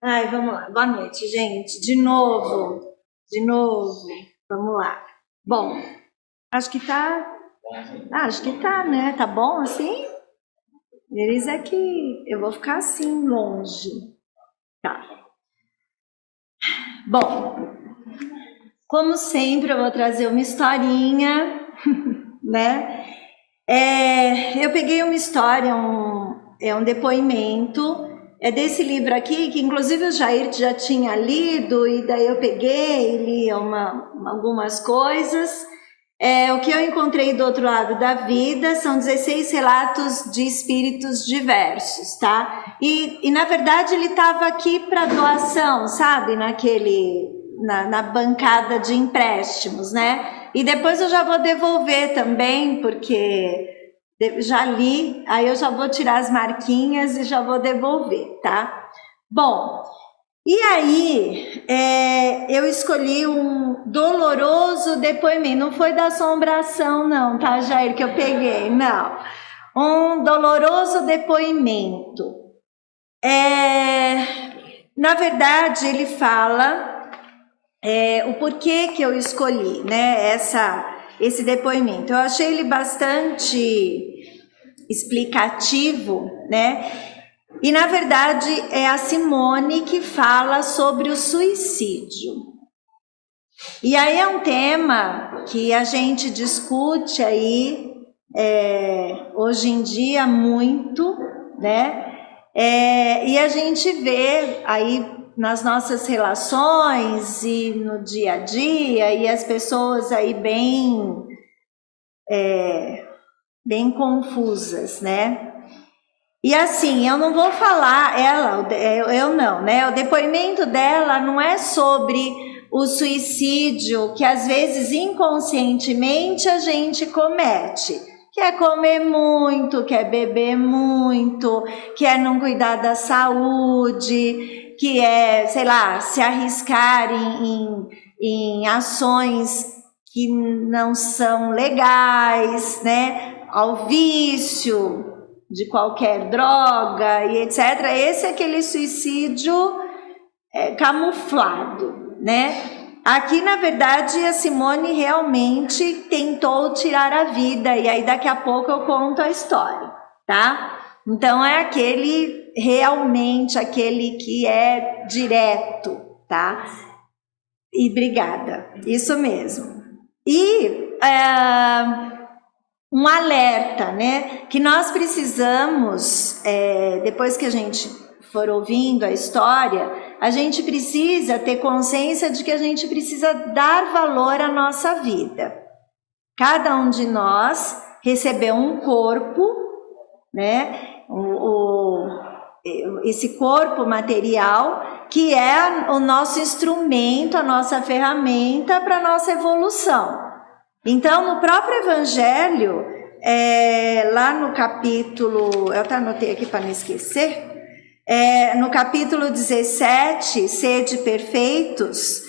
Ai, vamos lá. Boa noite, gente. De novo. Vamos lá. Bom, acho que tá. Acho que tá, né? Tá bom assim? Eles é que eu vou ficar assim longe. Tá. Bom, como sempre, eu vou trazer uma historinha, né? Eu peguei uma história, um depoimento, desse livro aqui, que inclusive o Jair já tinha lido, e daí eu peguei e li algumas coisas. O que eu encontrei do outro lado da vida são 16 relatos de espíritos diversos, tá? E na verdade ele estava aqui para doação, sabe? Na bancada de empréstimos, né? E depois eu já vou devolver também, porque já li, aí eu já vou tirar as marquinhas e já vou devolver, tá? Bom, e aí eu escolhi um doloroso depoimento, não foi da assombração não, tá, Jair, que eu peguei, não. Um doloroso depoimento. Na verdade, ele fala o porquê que eu escolhi, né, esse depoimento. Eu achei ele bastante explicativo, né? E na verdade é a Simone que fala sobre o suicídio. E aí é um tema que a gente discute aí hoje em dia muito, né? E a gente vê aí nas nossas relações e no dia a dia, e as pessoas aí bem confusas, né? E assim, eu não vou falar, eu não, né? O depoimento dela não é sobre o suicídio que às vezes inconscientemente a gente comete. Quer comer muito, quer beber muito, quer não cuidar da saúde, que sei lá, se arriscar em ações que não são legais, né? Ao vício de qualquer droga e etc. Esse é aquele suicídio camuflado, né? Aqui, na verdade, a Simone realmente tentou tirar a vida, e aí daqui a pouco eu conto a história, tá? Então é realmente aquele que é direto, tá? E obrigada, isso mesmo. E um alerta, né? Que nós precisamos, depois que a gente for ouvindo a história, a gente precisa ter consciência de que a gente precisa dar valor à nossa vida. Cada um de nós recebeu um corpo, né? Esse corpo material que é o nosso instrumento, a nossa ferramenta para a nossa evolução. Então, no próprio Evangelho, lá no capítulo, eu até anotei aqui para não esquecer, no capítulo 17, Sede Perfeitos,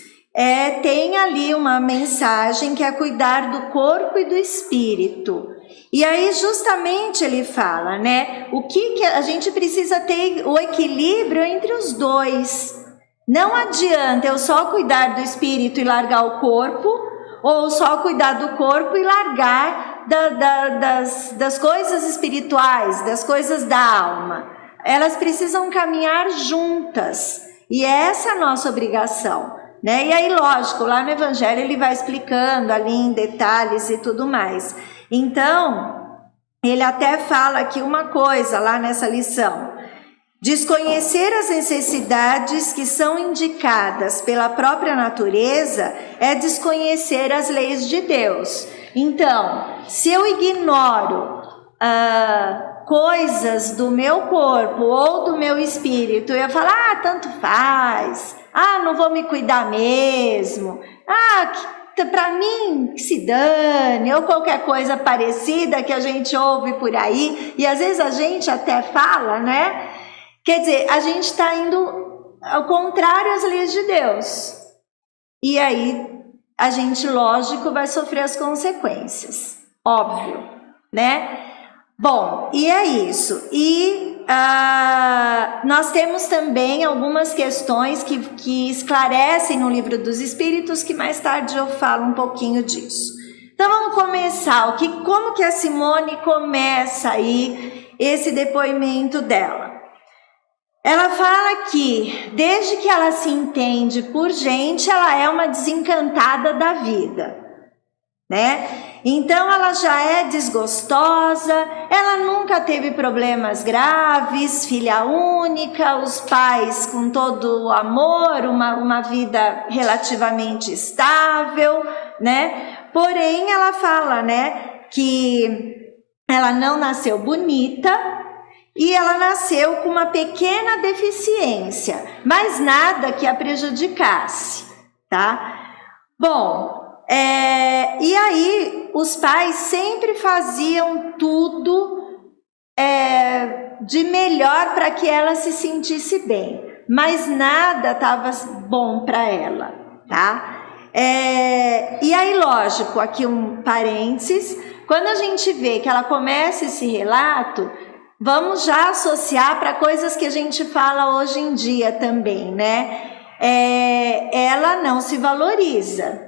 tem ali uma mensagem que é cuidar do corpo e do espírito. E aí justamente ele fala, né, o que a gente precisa ter o equilíbrio entre os dois. Não adianta eu só cuidar do espírito e largar o corpo, ou só cuidar do corpo e largar das coisas espirituais, das coisas da alma. Elas precisam caminhar juntas, e essa é a nossa obrigação, né? E aí, lógico, lá no Evangelho ele vai explicando ali em detalhes e tudo mais. Então, ele até fala aqui uma coisa lá nessa lição: desconhecer as necessidades que são indicadas pela própria natureza é desconhecer as leis de Deus. Então, se eu ignoro coisas do meu corpo ou do meu espírito, eu falo, tanto faz, não vou me cuidar mesmo, para mim, que se dane, ou qualquer coisa parecida que a gente ouve por aí, e às vezes a gente até fala, né? Quer dizer, a gente está indo ao contrário às leis de Deus. E aí, a gente, lógico, vai sofrer as consequências. Óbvio, né? Bom, e é isso. E nós temos também algumas questões que esclarecem no Livro dos Espíritos, que mais tarde eu falo um pouquinho disso. Então vamos começar, como que a Simone começa aí esse depoimento dela. Ela fala que desde que ela se entende por gente, ela é uma desencantada da vida, né? Então ela já é desgostosa, ela nunca teve problemas graves, filha única, os pais com todo o amor, uma vida relativamente estável, né? Porém ela fala, né, que ela não nasceu bonita e ela nasceu com uma pequena deficiência, mas nada que a prejudicasse, tá? Bom, e aí os pais sempre faziam tudo de melhor para que ela se sentisse bem, mas nada estava bom para ela, tá? E aí, lógico, aqui um parênteses, quando a gente vê que ela começa esse relato, vamos já associar para coisas que a gente fala hoje em dia também, né? Ela não se valoriza,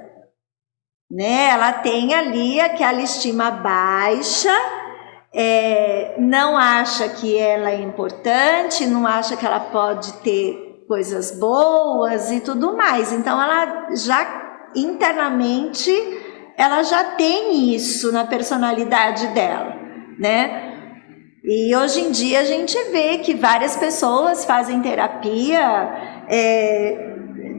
né? Ela tem ali aquela estima baixa, não acha que ela é importante, não acha que ela pode ter coisas boas e tudo mais. Então ela já internamente ela já tem isso na personalidade dela, né? E hoje em dia a gente vê que várias pessoas fazem terapia,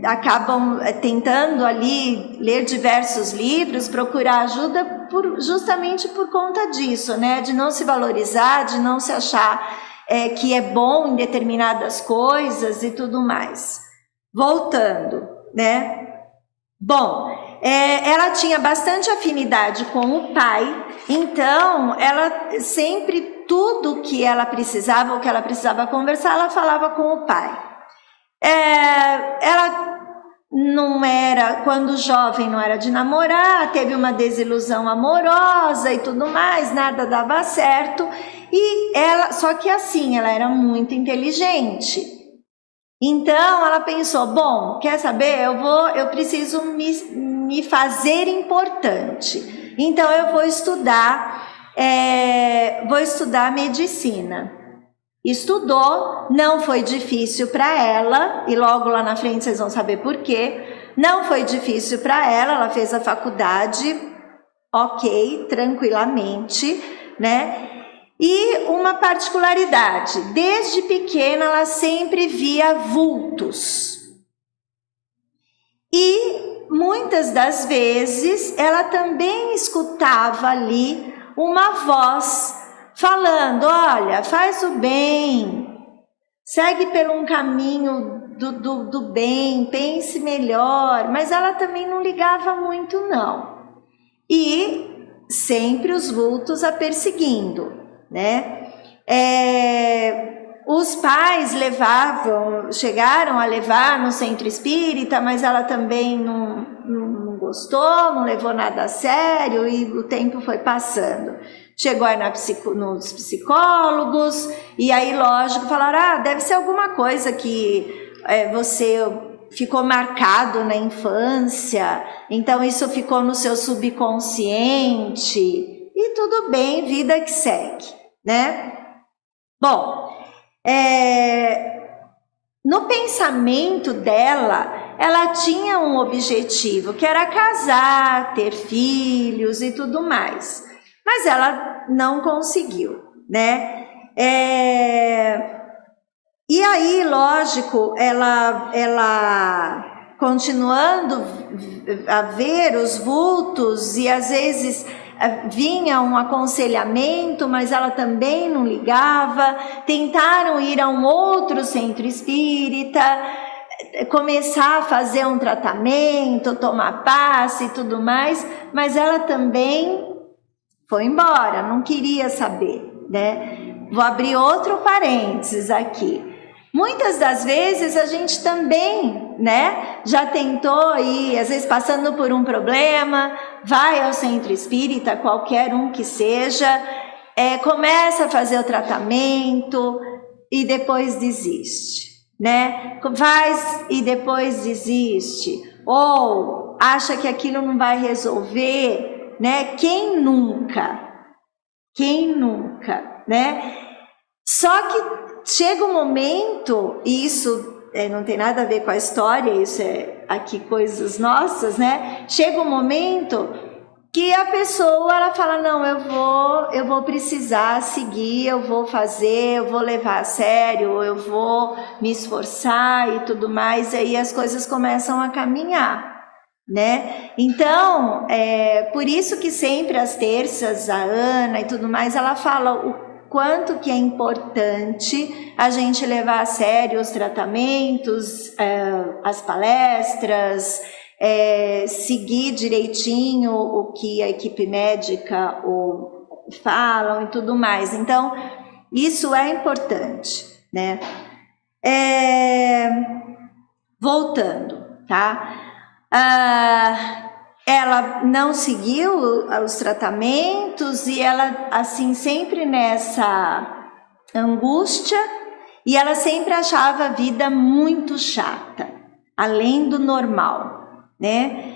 acabam tentando ali ler diversos livros, procurar ajuda justamente por conta disso, né? De não se valorizar, de não se achar que é bom em determinadas coisas e tudo mais. Voltando, né? Bom, ela tinha bastante afinidade com o pai, então ela sempre, tudo que ela precisava, ou que ela precisava conversar, ela falava com o pai. Ela não era, quando jovem, não era de namorar, teve uma desilusão amorosa e tudo mais, nada dava certo, e ela, só que assim, ela era muito inteligente. Então ela pensou, bom, quer saber, eu preciso me fazer importante, então eu vou estudar medicina. Estudou, não foi difícil para ela, e logo lá na frente vocês vão saber por quê. Não foi difícil para ela fez a faculdade, ok, tranquilamente, né? E uma particularidade, desde pequena ela sempre via vultos. E muitas das vezes ela também escutava ali uma voz falando, olha, faz o bem, segue por um caminho do bem, pense melhor, mas ela também não ligava muito não. E sempre os vultos a perseguindo, né? Os pais chegaram a levar no centro espírita, mas ela também não gostou, não levou nada a sério e o tempo foi passando. Chegou aí nos psicólogos e aí, lógico, falaram, deve ser alguma coisa que você ficou marcado na infância, então isso ficou no seu subconsciente e tudo bem, vida que segue, né? Bom, no pensamento dela, ela tinha um objetivo, que era casar, ter filhos e tudo mais, mas ela não conseguiu, né? E aí, lógico, ela continuando a ver os vultos e às vezes vinha um aconselhamento, mas ela também não ligava, tentaram ir a um outro centro espírita, começar a fazer um tratamento, tomar passe e tudo mais, mas ela também foi embora, não queria saber, né? Vou abrir outro parênteses aqui. Muitas das vezes a gente também, né, já tentou ir, às vezes passando por um problema, vai ao centro espírita, qualquer um que seja, começa a fazer o tratamento, e depois desiste, né? Faz e depois desiste, ou acha que aquilo não vai resolver, né? Quem nunca, né? Só que chega um momento, e isso não tem nada a ver com a história, isso é aqui coisas nossas, né? Chega um momento que a pessoa, ela fala, não, eu vou precisar seguir, eu vou fazer, eu vou levar a sério, eu vou me esforçar e tudo mais, e aí as coisas começam a caminhar, né? Então, por isso que sempre às terças, a Ana e tudo mais, ela fala o quanto que é importante a gente levar a sério os tratamentos, as palestras, seguir direitinho o que a equipe médica falam e tudo mais. Então, isso é importante, né? Voltando, tá? Ela não seguiu os tratamentos e ela, assim, sempre nessa angústia, e ela sempre achava a vida muito chata, além do normal, né?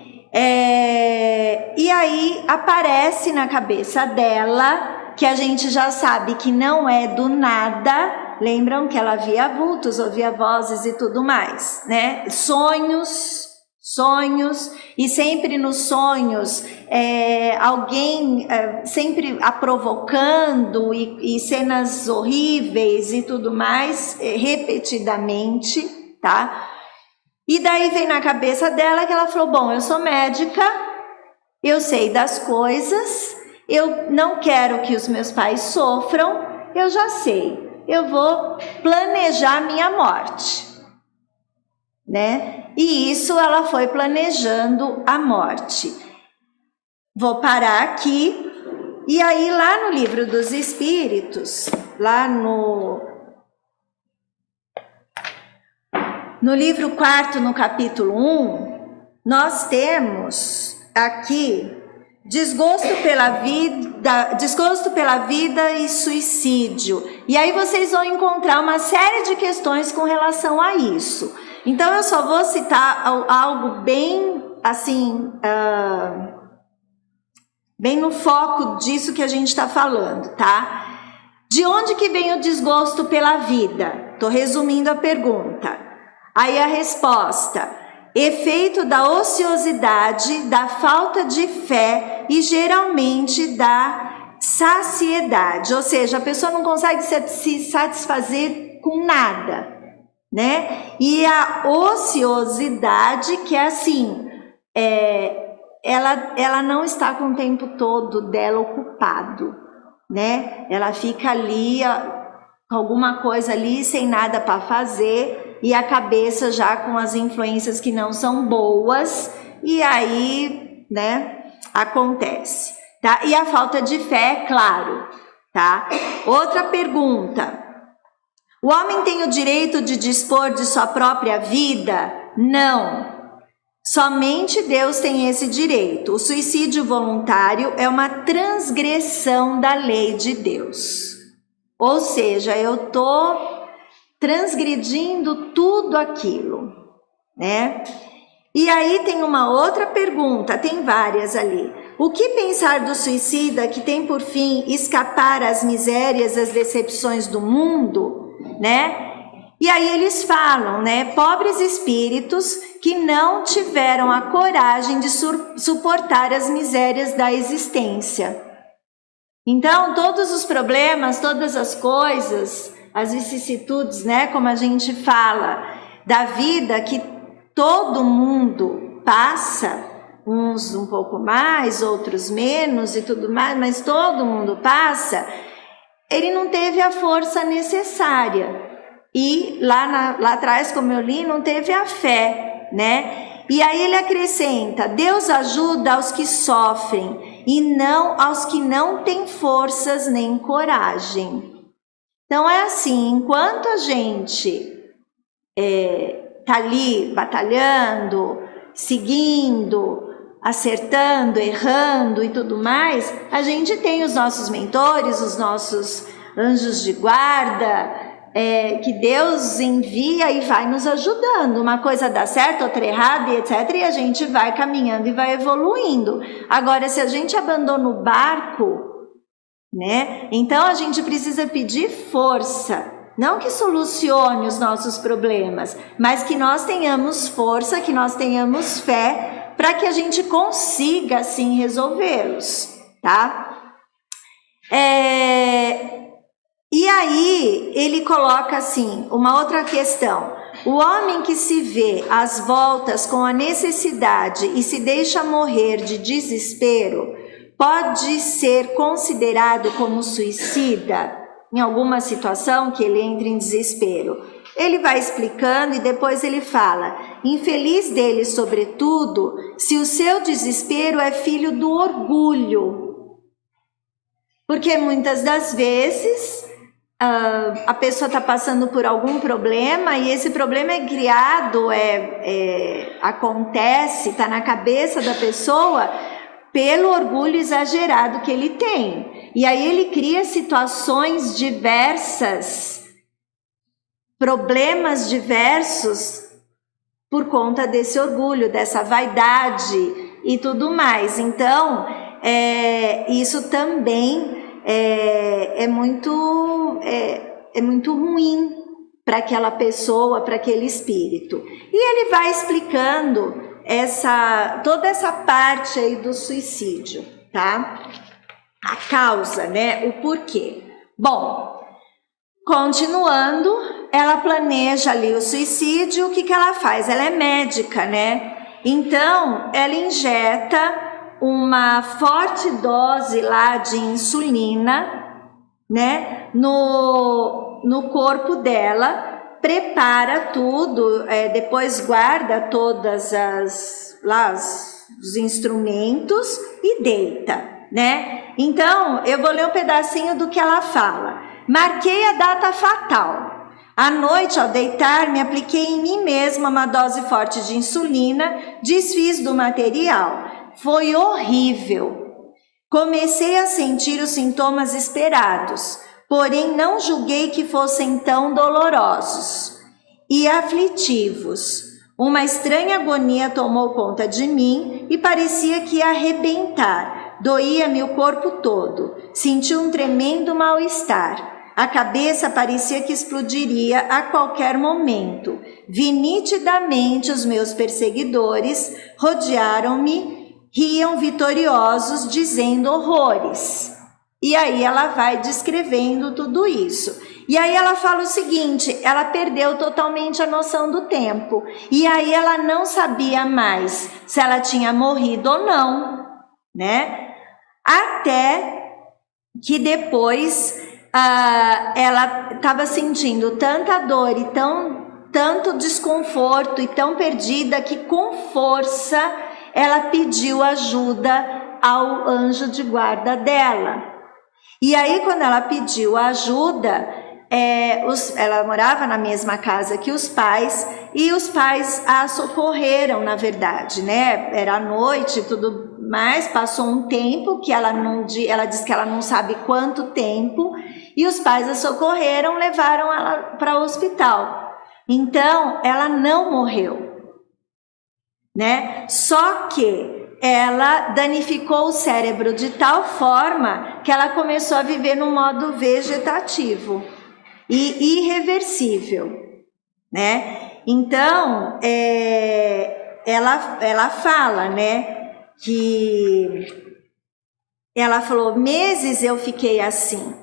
E aí aparece na cabeça dela, que a gente já sabe que não é do nada, lembram que ela via vultos, ouvia vozes e tudo mais, né? Sonhos, e sempre nos sonhos alguém sempre a provocando e cenas horríveis e tudo mais, repetidamente, tá? E daí vem na cabeça dela que ela falou, bom, eu sou médica, eu sei das coisas, eu não quero que os meus pais sofram, eu já sei, eu vou planejar minha morte, né? E isso ela foi planejando a morte. Vou parar aqui, e aí lá no Livro dos Espíritos, lá no livro 4, no capítulo 1, nós temos aqui desgosto pela vida e suicídio. E aí vocês vão encontrar uma série de questões com relação a isso. Então eu só vou citar algo bem assim, bem no foco disso que a gente está falando, tá? De onde que vem o desgosto pela vida? Estou resumindo a pergunta. Aí a resposta: efeito da ociosidade, da falta de fé e geralmente da saciedade. Ou seja, a pessoa não consegue se satisfazer com nada, né? E a ociosidade, que é assim, ela não está com o tempo todo dela ocupado, né? Ela fica ali, com alguma coisa ali, sem nada para fazer, e a cabeça já com as influências que não são boas, e aí, né, acontece, tá? E a falta de fé, claro, tá? Outra pergunta: o homem tem o direito de dispor de sua própria vida? Não. Somente Deus tem esse direito. O suicídio voluntário é uma transgressão da lei de Deus. Ou seja, eu estou transgredindo tudo aquilo, né? E aí tem uma outra pergunta, tem várias ali. O que pensar do suicida que tem por fim escapar às misérias, às decepções do mundo, né? E aí eles falam, né? Pobres espíritos que não tiveram a coragem de suportar as misérias da existência. Então, todos os problemas, todas as coisas, as vicissitudes, né? Como a gente fala, da vida que todo mundo passa, uns um pouco mais, outros menos e tudo mais, mas todo mundo passa, ele não teve a força necessária. E lá atrás, como eu li, não teve a fé, né? E aí ele acrescenta: Deus ajuda aos que sofrem e não aos que não têm forças nem coragem. Então é assim, enquanto a gente tá ali batalhando, seguindo, acertando, errando e tudo mais, a gente tem os nossos mentores, os nossos anjos de guarda, que Deus envia e vai nos ajudando. Uma coisa dá certo, outra errada, e etc. E a gente vai caminhando e vai evoluindo. Agora, se a gente abandona o barco, né? Então a gente precisa pedir força. Não que solucione os nossos problemas, mas que nós tenhamos força, que nós tenhamos fé, para que a gente consiga, sim, resolvê-los, tá? E aí, ele coloca assim, uma outra questão. O homem que se vê às voltas com a necessidade e se deixa morrer de desespero, pode ser considerado como suicida em alguma situação que ele entre em desespero. Ele vai explicando e depois ele fala: infeliz dele, sobretudo, se o seu desespero é filho do orgulho. Porque muitas das vezes a pessoa está passando por algum problema e esse problema é criado, acontece, está na cabeça da pessoa pelo orgulho exagerado que ele tem. E aí ele cria situações diversas, problemas diversos por conta desse orgulho, dessa vaidade e tudo mais. Então, isso também é muito ruim para aquela pessoa, para aquele espírito. E ele vai explicando toda essa parte aí do suicídio, tá? A causa, né? O porquê. Bom, continuando, ela planeja ali o suicídio. O que ela faz? Ela é médica, né? Então, ela injeta uma forte dose lá de insulina, né? No corpo dela, prepara tudo, depois guarda todas os instrumentos e deita, né? Então, eu vou ler um pedacinho do que ela fala. Marquei a data fatal. À noite, ao deitar, me apliquei em mim mesma uma dose forte de insulina, desfiz do material. Foi horrível. Comecei a sentir os sintomas esperados, porém não julguei que fossem tão dolorosos e aflitivos. Uma estranha agonia tomou conta de mim e parecia que ia arrebentar. Doía-me o corpo todo. Senti um tremendo mal-estar. A cabeça parecia que explodiria a qualquer momento. Vi nitidamente os meus perseguidores, rodearam-me, riam vitoriosos, dizendo horrores. E aí ela vai descrevendo tudo isso. E aí ela fala o seguinte: ela perdeu totalmente a noção do tempo. E aí ela não sabia mais se ela tinha morrido ou não, né? Até que depois ela estava sentindo tanta dor e tanto desconforto e tão perdida que com força ela pediu ajuda ao anjo de guarda dela. E aí quando ela pediu ajuda, ela morava na mesma casa que os pais, e os pais a socorreram, na verdade, né? Era noite e tudo mais, passou um tempo que ela diz que ela não sabe quanto tempo, e os pais a socorreram, levaram ela para o hospital. Então, ela não morreu, né? Só que ela danificou o cérebro de tal forma que ela começou a viver no modo vegetativo e irreversível, né? Então, ela fala, né, que ela falou: meses eu fiquei assim.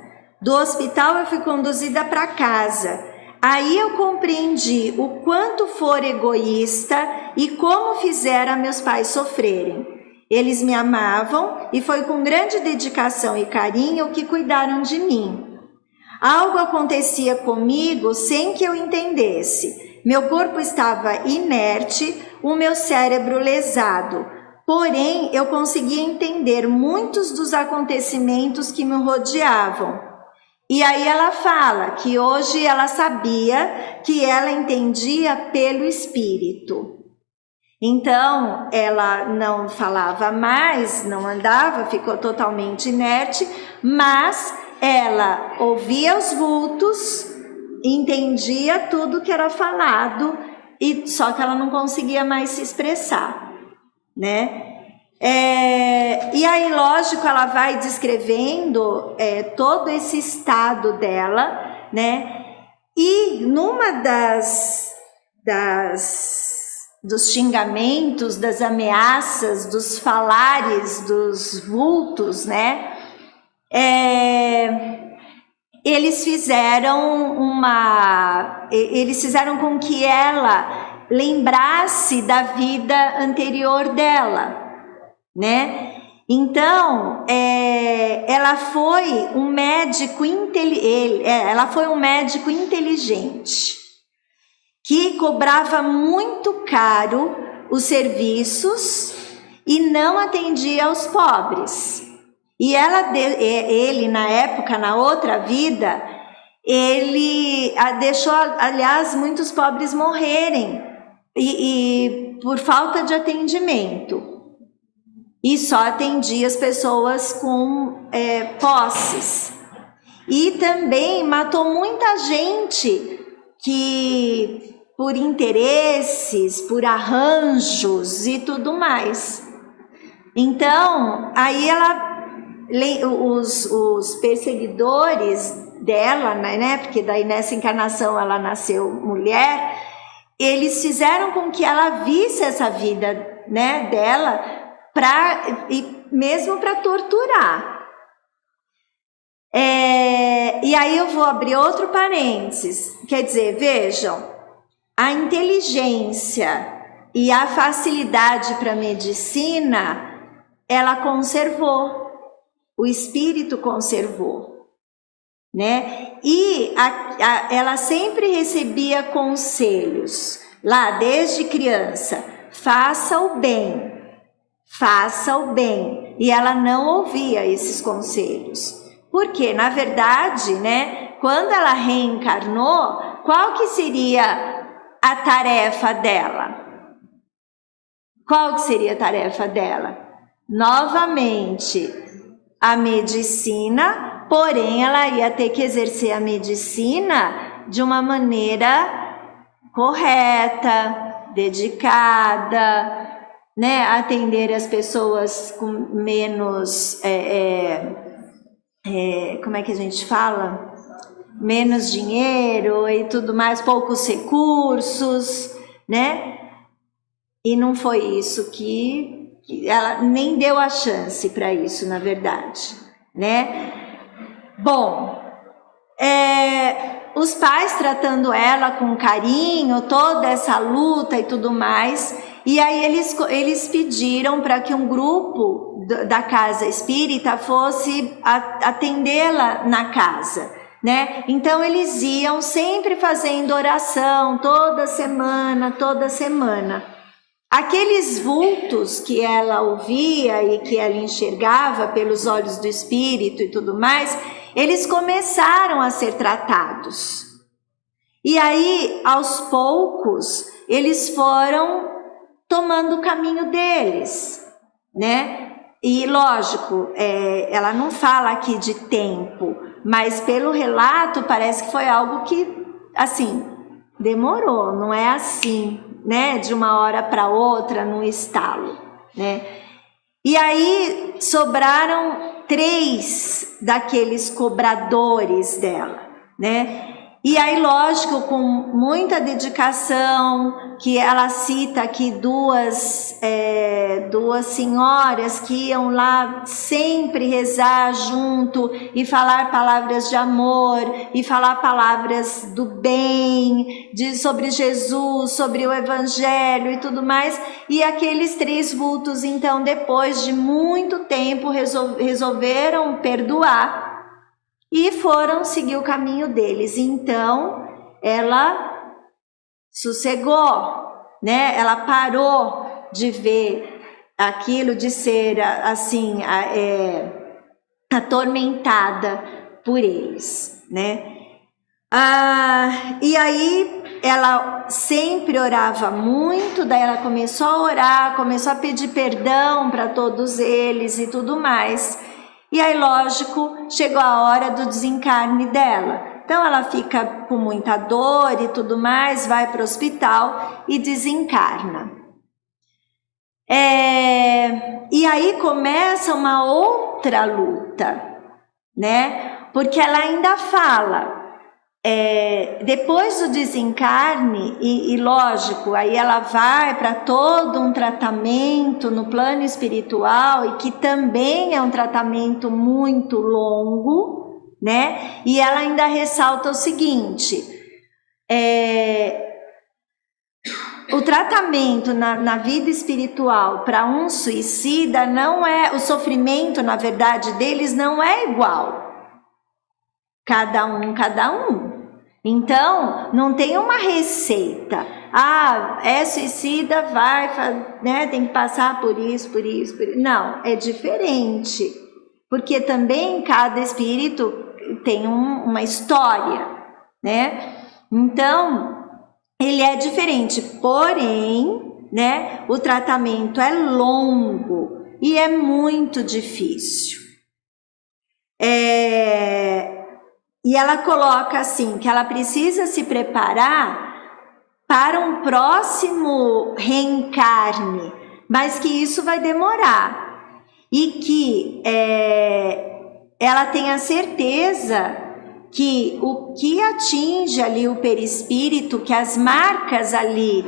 Do hospital eu fui conduzida para casa. Aí eu compreendi o quanto for egoísta e como fizera meus pais sofrerem. Eles me amavam e foi com grande dedicação e carinho que cuidaram de mim. Algo acontecia comigo sem que eu entendesse. Meu corpo estava inerte, o meu cérebro lesado. Porém, eu conseguia entender muitos dos acontecimentos que me rodeavam. E aí ela fala que hoje ela sabia que ela entendia pelo espírito. Então, ela não falava mais, não andava, ficou totalmente inerte, mas ela ouvia os vultos entendia tudo que era falado, e só que ela não conseguia mais se expressar, né? E aí, lógico, ela vai descrevendo todo esse estado dela, né? E numa dos xingamentos, das ameaças, dos falares, dos vultos, né? Eles fizeram com que ela lembrasse da vida anterior dela, né? Então, ela foi um médico inteligente que cobrava muito caro os serviços e não atendia aos pobres. E ele, na época, na outra vida, ele deixou, aliás, muitos pobres morrerem e por falta de atendimento. E só atendia as pessoas com posses. E também matou muita gente que, por interesses, por arranjos e tudo mais. Então, aí os perseguidores dela, né, porque daí nessa encarnação ela nasceu mulher, eles fizeram com que ela visse essa vida, né, dela, mesmo para torturar. E aí eu vou abrir outro parênteses, quer dizer, vejam, a inteligência e a facilidade para a medicina, ela conservou, o espírito conservou, né? E ela sempre recebia conselhos, lá desde criança, faça o bem, e ela não ouvia esses conselhos, porque na verdade, né, quando ela reencarnou, qual que seria a tarefa dela? Qual que seria a tarefa dela? Novamente, a medicina, porém ela ia ter que exercer a medicina de uma maneira correta, dedicada, né, atender as pessoas com menos, como é que a gente fala? Menos dinheiro e tudo mais, poucos recursos, né? E não foi isso que ela nem deu a chance para isso, na verdade, né? Bom, os pais tratando ela com carinho, toda essa luta e tudo mais, e aí eles pediram para que um grupo da casa espírita fosse atendê-la na casa, né? Então eles iam sempre fazendo oração toda semana. Aqueles vultos que ela ouvia e que ela enxergava pelos olhos do espírito e tudo mais, eles começaram a ser tratados. E aí, aos poucos, eles foram tomando o caminho deles, né? E lógico, ela não fala aqui de tempo, mas pelo relato parece que foi algo que, assim, demorou, não é assim, né, de uma hora para outra, num estalo, né? E aí sobraram 3 daqueles cobradores dela, né? E aí, lógico, com muita dedicação, que ela cita aqui duas senhoras que iam lá sempre rezar junto e falar palavras de amor e falar palavras do bem, sobre Jesus, sobre o Evangelho e tudo mais. E aqueles 3 vultos, então, depois de muito tempo, resolveram perdoar e foram seguir o caminho deles. Então, ela sossegou, né? Ela parou de ver aquilo, de ser assim, atormentada por eles, né? E aí ela sempre orava muito, daí ela começou a orar, começou a pedir perdão para todos eles e tudo mais. E aí, lógico, chegou a hora do desencarne dela. Então ela fica com muita dor e tudo mais, vai para o hospital e desencarna. E aí começa uma outra luta, né? Porque ela ainda fala, depois do desencarne, e lógico, aí ela vai para todo um tratamento no plano espiritual, e que também é um tratamento muito longo, né? E ela ainda ressalta o seguinte, o tratamento na vida espiritual para um suicida não é, o sofrimento, na verdade, deles não é igual. Cada um. Então, não tem uma receita. É suicida, né, tem que passar por isso. Não, é diferente. Porque também cada espírito tem uma história, né? Então, ele é diferente, porém, né, o tratamento é longo e é muito difícil. E ela coloca assim, que ela precisa se preparar para um próximo reencarne, mas que isso vai demorar. E que ela tem a certeza que o que atinge ali o perispírito, que as marcas ali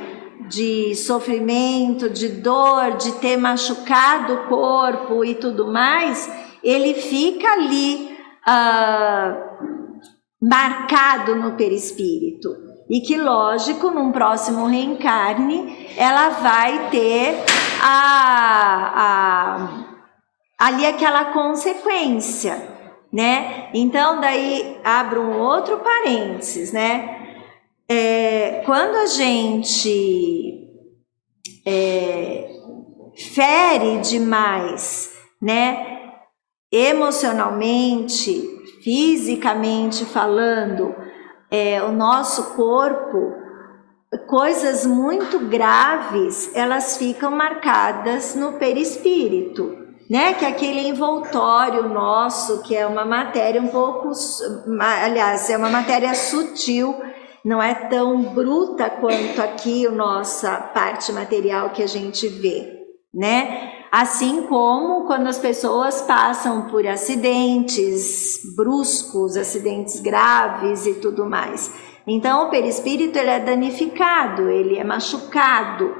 de sofrimento, de dor, de ter machucado o corpo e tudo mais, ele fica ali marcado no perispírito, e que lógico, num próximo reencarne, ela vai ter ali aquela consequência, né? Então daí abro um outro parênteses, né? Quando a gente fere demais, né? Emocionalmente, fisicamente falando, o nosso corpo, coisas muito graves, elas ficam marcadas no perispírito, né? Que é aquele envoltório nosso, que é uma matéria um pouco, aliás, é uma matéria sutil, não é tão bruta quanto aqui a nossa parte material que a gente vê, né? Assim como quando as pessoas passam por acidentes bruscos, acidentes graves e tudo mais. Então o perispírito ele é danificado, ele é machucado.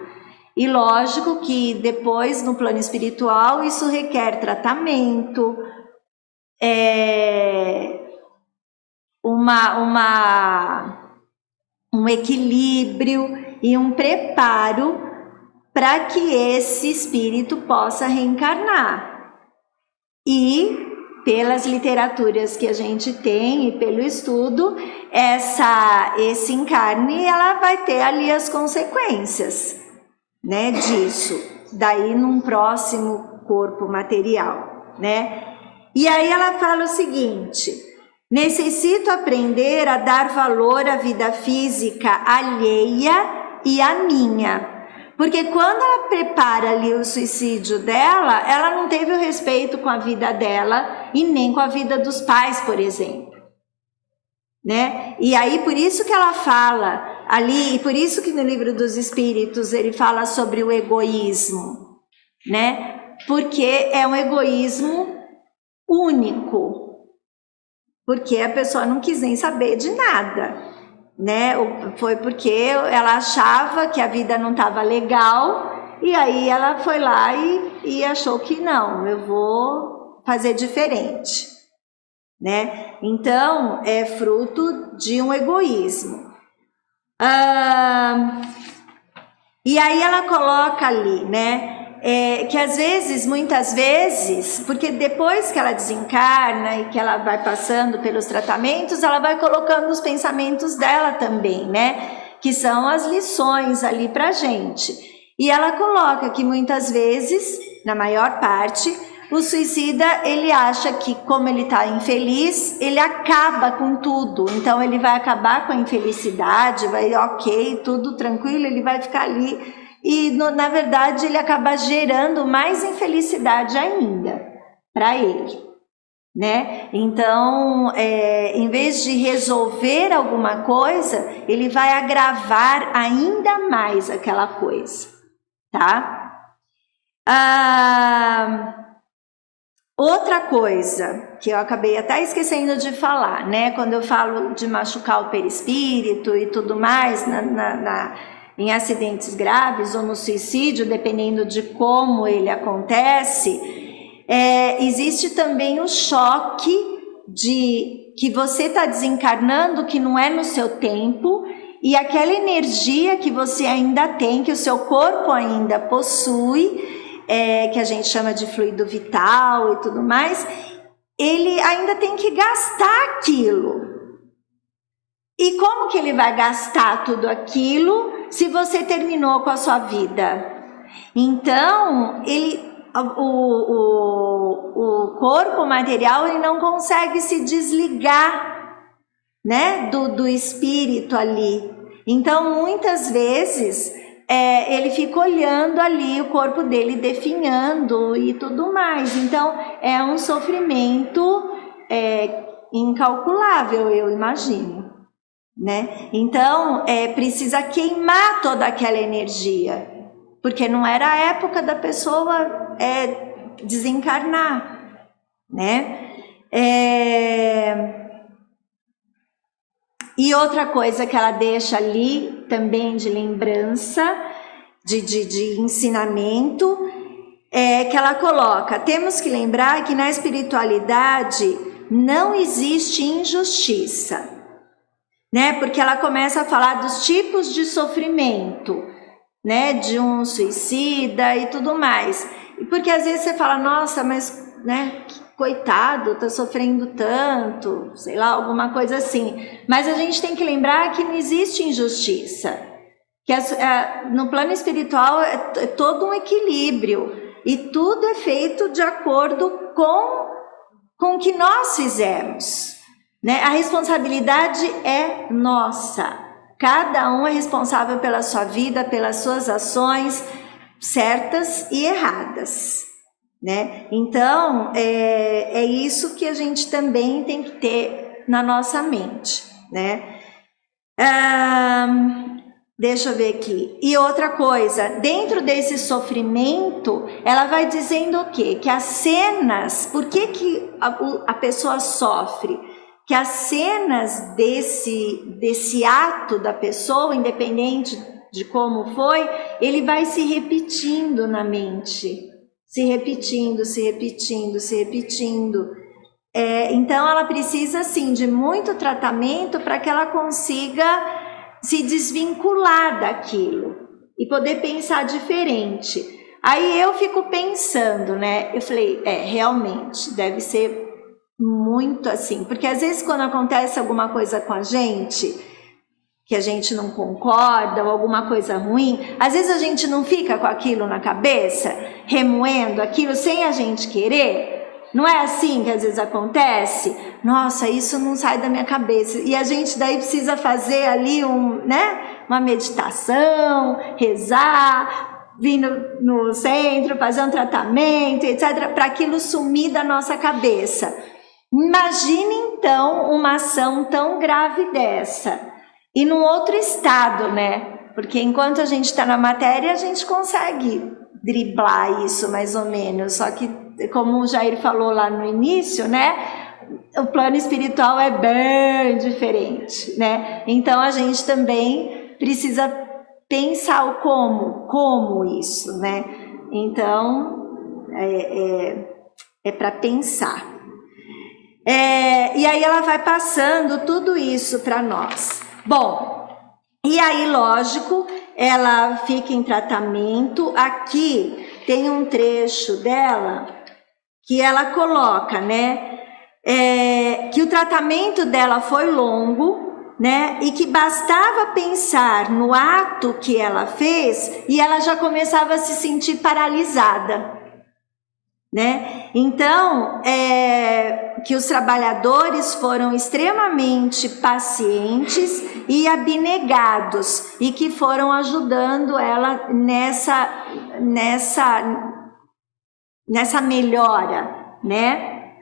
E lógico que depois no plano espiritual isso requer tratamento, um equilíbrio e um preparo para que esse espírito possa reencarnar. E pelas literaturas que a gente tem e pelo estudo, esse encarne ela vai ter ali as consequências, né, disso, daí num próximo corpo material, né? E aí ela fala o seguinte: necessito aprender a dar valor à vida física alheia e à minha. Porque quando ela prepara ali o suicídio dela, ela não teve o respeito com a vida dela e nem com a vida dos pais, por exemplo, né? E aí por isso que ela fala ali, e por isso que no Livro dos Espíritos ele fala sobre o egoísmo, né? Porque é um egoísmo único, porque a pessoa não quis nem saber de nada, né? Foi porque ela achava que a vida não estava legal, e aí ela foi lá e achou que não, eu vou fazer diferente, né? Então é fruto de um egoísmo. E aí ela coloca ali, né? Que às vezes, muitas vezes, porque depois que ela desencarna e que ela vai passando pelos tratamentos, ela vai colocando os pensamentos dela também, né? Que são as lições ali pra gente. E ela coloca que muitas vezes, na maior parte, o suicida, ele acha que como ele está infeliz, ele acaba com tudo. Então ele vai acabar com a infelicidade, vai ok, tudo tranquilo, ele vai ficar ali. E na verdade ele acaba gerando mais infelicidade ainda para ele, né? Então, em vez de resolver alguma coisa, ele vai agravar ainda mais aquela coisa, tá? Outra coisa que eu acabei até esquecendo de falar, né? Quando eu falo de machucar o perispírito e tudo mais em acidentes graves ou no suicídio, dependendo de como ele acontece, existe também o choque de que você está desencarnando, que não é no seu tempo, e aquela energia que você ainda tem, que o seu corpo ainda possui, que a gente chama de fluido vital e tudo mais, ele ainda tem que gastar aquilo. E como que ele vai gastar tudo aquilo se você terminou com a sua vida? Então, o corpo material ele não consegue se desligar, né, do espírito ali. Então, muitas vezes, ele fica olhando ali o corpo dele definhando e tudo mais. Então, é um sofrimento incalculável, eu imagino, né? Então, precisa queimar toda aquela energia, porque não era a época da pessoa desencarnar, né? E outra coisa que ela deixa ali também de lembrança, de ensinamento, que ela coloca: temos que lembrar que na espiritualidade não existe injustiça, né? Porque ela começa a falar dos tipos de sofrimento, né? De um suicida e tudo mais. Porque às vezes você fala, nossa, mas, né? Coitado, tá sofrendo tanto, sei lá, alguma coisa assim. Mas a gente tem que lembrar que não existe injustiça, que no plano espiritual é todo um equilíbrio e tudo é feito de acordo com o que nós fizemos, né? A responsabilidade é nossa. Cada um é responsável pela sua vida, pelas suas ações certas e erradas, né? Então, é isso que a gente também tem que ter na nossa mente, né? Deixa eu ver aqui. E outra coisa, dentro desse sofrimento, ela vai dizendo o quê? Que as cenas, por que a pessoa sofre? Que as cenas desse ato da pessoa, independente de como foi, ele vai se repetindo na mente. Se repetindo, se repetindo, se repetindo. Então, ela precisa, sim, de muito tratamento para que ela consiga se desvincular daquilo e poder pensar diferente. Aí eu fico pensando, né? Eu falei, realmente, deve ser muito assim. Porque às vezes quando acontece alguma coisa com a gente, que a gente não concorda ou alguma coisa ruim, às vezes a gente não fica com aquilo na cabeça, remoendo aquilo sem a gente querer. Não é assim que às vezes acontece? Nossa, isso não sai da minha cabeça. E a gente daí precisa fazer ali uma meditação, rezar, vir no centro, fazer um tratamento, etc., para aquilo sumir da nossa cabeça. Imagine então uma ação tão grave dessa. E num outro estado, né? Porque enquanto a gente está na matéria, a gente consegue driblar isso mais ou menos. Só que, como o Jair falou lá no início, né? O plano espiritual é bem diferente, né? Então a gente também precisa pensar o como isso, né? Então é para pensar. E aí ela vai passando tudo isso para nós. Bom, e aí, lógico, ela fica em tratamento. Aqui tem um trecho dela que ela coloca, né? Que o tratamento dela foi longo, né? E que bastava pensar no ato que ela fez e ela já começava a se sentir paralisada, né? Então, que os trabalhadores foram extremamente pacientes e abnegados e que foram ajudando ela nessa melhora, né?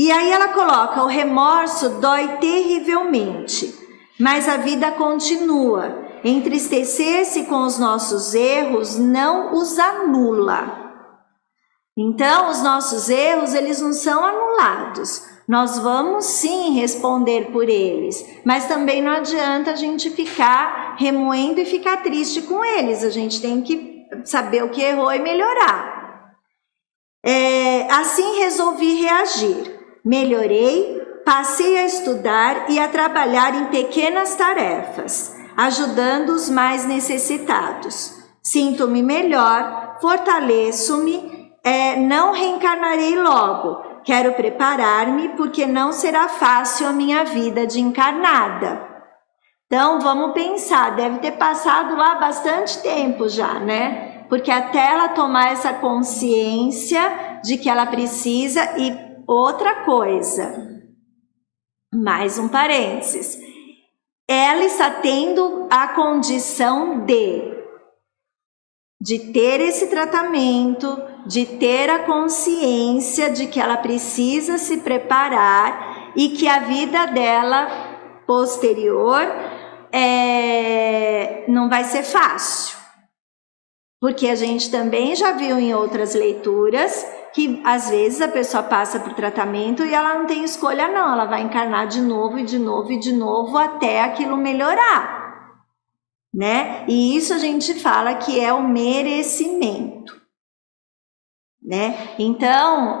E aí ela coloca: o remorso dói terrivelmente, mas a vida continua. Entristecer-se com os nossos erros não os anula. Então, os nossos erros, eles não são anulados. Nós vamos sim responder por eles, mas também não adianta a gente ficar remoendo e ficar triste com eles. A gente tem que saber o que errou e melhorar. Assim resolvi reagir. Melhorei, passei a estudar e a trabalhar em pequenas tarefas, ajudando os mais necessitados. Sinto-me melhor, fortaleço-me, não reencarnarei logo. Quero preparar-me porque não será fácil a minha vida de encarnada. Então, vamos pensar, deve ter passado lá bastante tempo já, né? Porque até ela tomar essa consciência de que ela precisa. E outra coisa, mais um parênteses, ela está tendo a condição de ter esse tratamento, de ter a consciência de que ela precisa se preparar e que a vida dela posterior não vai ser fácil. Porque a gente também já viu em outras leituras que às vezes a pessoa passa por tratamento e ela não tem escolha não, ela vai encarnar de novo e de novo e de novo até aquilo melhorar, né? E isso a gente fala que é o merecimento, né? Então,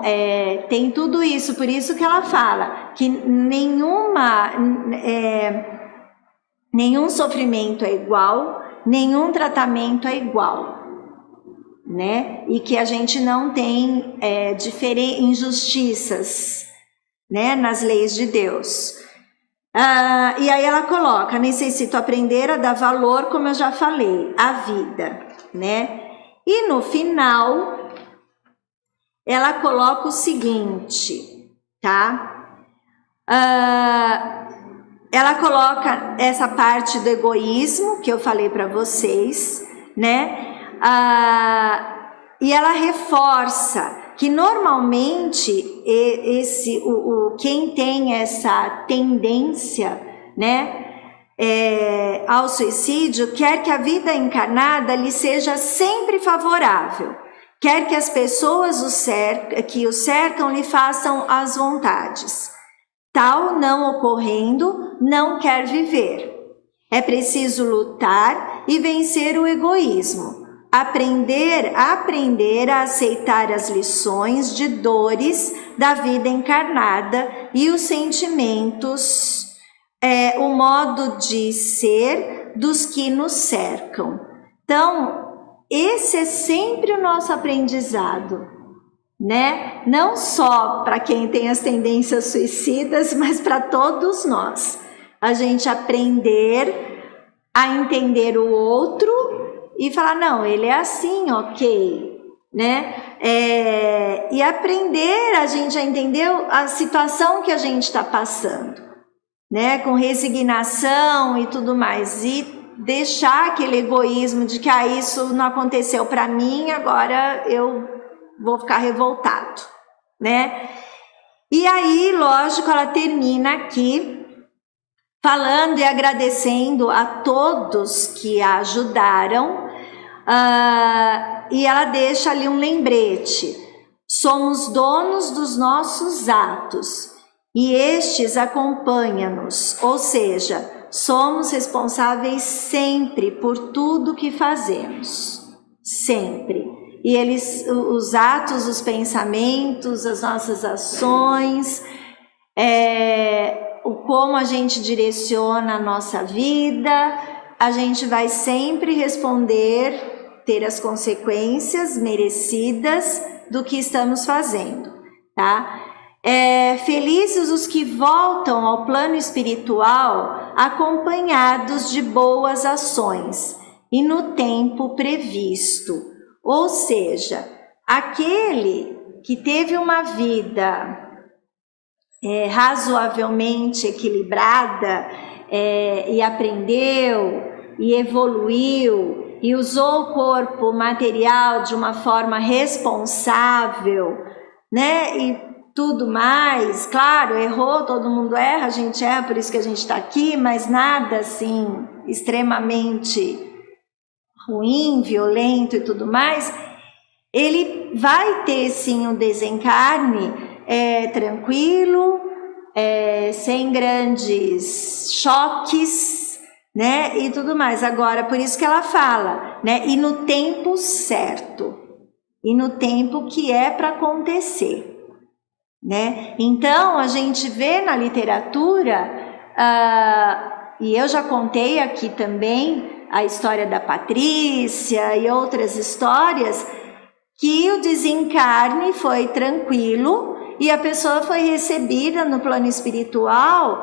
tem tudo isso, por isso que ela fala que nenhum sofrimento é igual, nenhum tratamento é igual, né? E que a gente não tem injustiças, né, nas leis de Deus. E aí ela coloca: necessito aprender a dar valor, como eu já falei, à vida, né? E no final ela coloca o seguinte, tá? Ela coloca essa parte do egoísmo que eu falei para vocês, né? E ela reforça que normalmente quem tem essa tendência, né, ao suicídio, quer que a vida encarnada lhe seja sempre favorável, quer que as pessoas que o cercam lhe façam as vontades. Tal não ocorrendo, não quer viver. É preciso lutar e vencer o egoísmo. Aprender a aceitar as lições de dores da vida encarnada e os sentimentos, o modo de ser dos que nos cercam. Então, esse é sempre o nosso aprendizado, né? Não só para quem tem as tendências suicidas, mas para todos nós. A gente aprender a entender o outro e falar: não, ele é assim, ok, né? E aprender a gente a entender a situação que a gente está passando, né? Com resignação e tudo mais, e deixar aquele egoísmo de que isso não aconteceu para mim, agora eu vou ficar revoltado, né? E aí, lógico, ela termina aqui falando e agradecendo a todos que a ajudaram, e ela deixa ali um lembrete: somos donos dos nossos atos e estes acompanham-nos, ou seja, somos responsáveis sempre por tudo que fazemos, sempre. E os atos, os pensamentos, as nossas ações, como a gente direciona a nossa vida, a gente vai sempre responder, ter as consequências merecidas do que estamos fazendo, tá? Felizes os que voltam ao plano espiritual acompanhados de boas ações e no tempo previsto. Ou seja, aquele que teve uma vida razoavelmente equilibrada, e aprendeu e evoluiu e usou o corpo material de uma forma responsável, né? E tudo mais. Claro, errou, todo mundo erra, a gente erra, por isso que a gente está aqui, mas nada assim extremamente ruim, violento e tudo mais. Ele vai ter sim um desencarne tranquilo, sem grandes choques, né, e tudo mais. Agora, por isso que ela fala, né, e no tempo certo, e no tempo que é para acontecer, né? Então, a gente vê na literatura, e eu já contei aqui também a história da Patrícia e outras histórias, que o desencarne foi tranquilo e a pessoa foi recebida no plano espiritual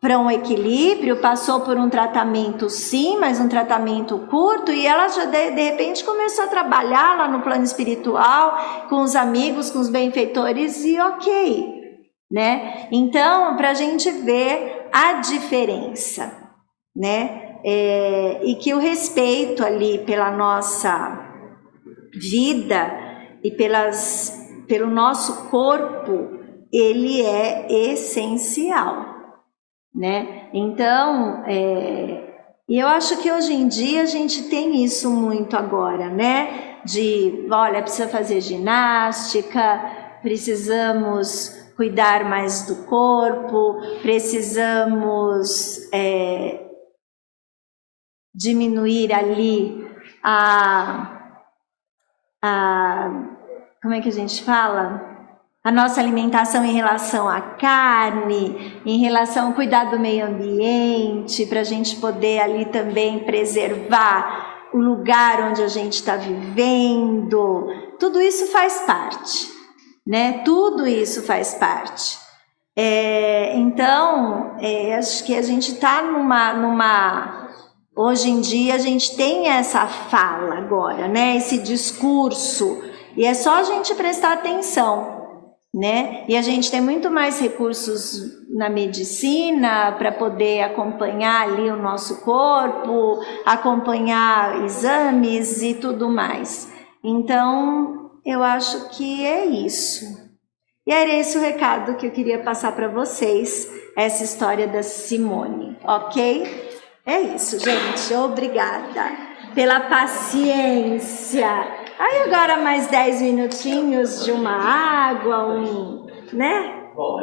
para um equilíbrio, passou por um tratamento sim, mas um tratamento curto, e ela já de repente começou a trabalhar lá no plano espiritual, com os amigos, com os benfeitores, e ok, né? Então, para a gente ver a diferença, né? E que o respeito ali pela nossa vida e pelo nosso corpo, ele é essencial, né? Então, e eu acho que hoje em dia a gente tem isso muito agora, né? De, olha, precisa fazer ginástica, precisamos cuidar mais do corpo, precisamos diminuir ali como é que a gente fala? A nossa alimentação em relação à carne, em relação ao cuidado do meio ambiente, para a gente poder ali também preservar o lugar onde a gente está vivendo. Tudo isso faz parte, né? Tudo isso faz parte. Então, acho que a gente está hoje em dia a gente tem essa fala agora, né? Esse discurso, e é só a gente prestar atenção, né? E a gente tem muito mais recursos na medicina para poder acompanhar ali o nosso corpo, acompanhar exames e tudo mais. Então, eu acho que é isso. E era esse o recado que eu queria passar para vocês, essa história da Simone, ok? É isso, gente. Obrigada pela paciência. Aí agora mais 10 minutinhos de uma água, né? Bom,